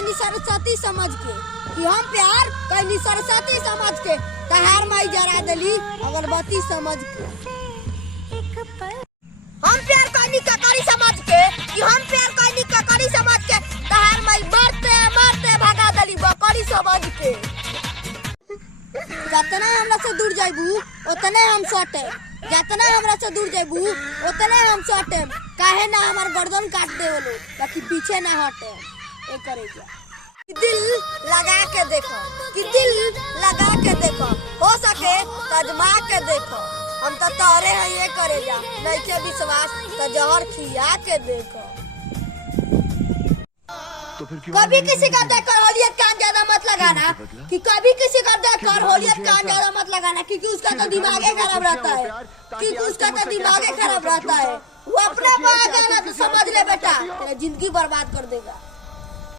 कैनी सरस्वती समझ के कि हम प्यार कैनी सरस्वती समझ के तहार माई जरा दिली अगरबत्ती समझ के। हम प्यार कैनी ककड़ी समझ के कि हम प्यार कैनी ककड़ी समझ के तहार माई मरते मरते भगा दिली बकरी समझ के। जितना हमरा से दूर जाइबू उतने हम सटे, जितना हमरा से दूर जाइबू उतने हम सटे। काहे ना हमार गर्दन काट देवलो ताकि पीछे ना हटे। ए करे जा दिल लगा के देखो, कि दिल लगा के देखो, हो सके तजमा के देखो। हम तो तोरे है ये करे जा, नहीं के विश्वास तो जहर खिया के देखो। तो फिर कभी किसी का देखकर होलियत कान ज्यादा मत लगाना, कि कभी किसी का देखकर होलियत कान ज्यादा मत लगाना, क्योंकि उसका तो दिमाग खराब रहता है, क्योंकि उसका तो दिमाग खराब रहता है। वो अपना पागल है तो समझ ले बेटा, तेरा जिंदगी बर्बाद कर देगा।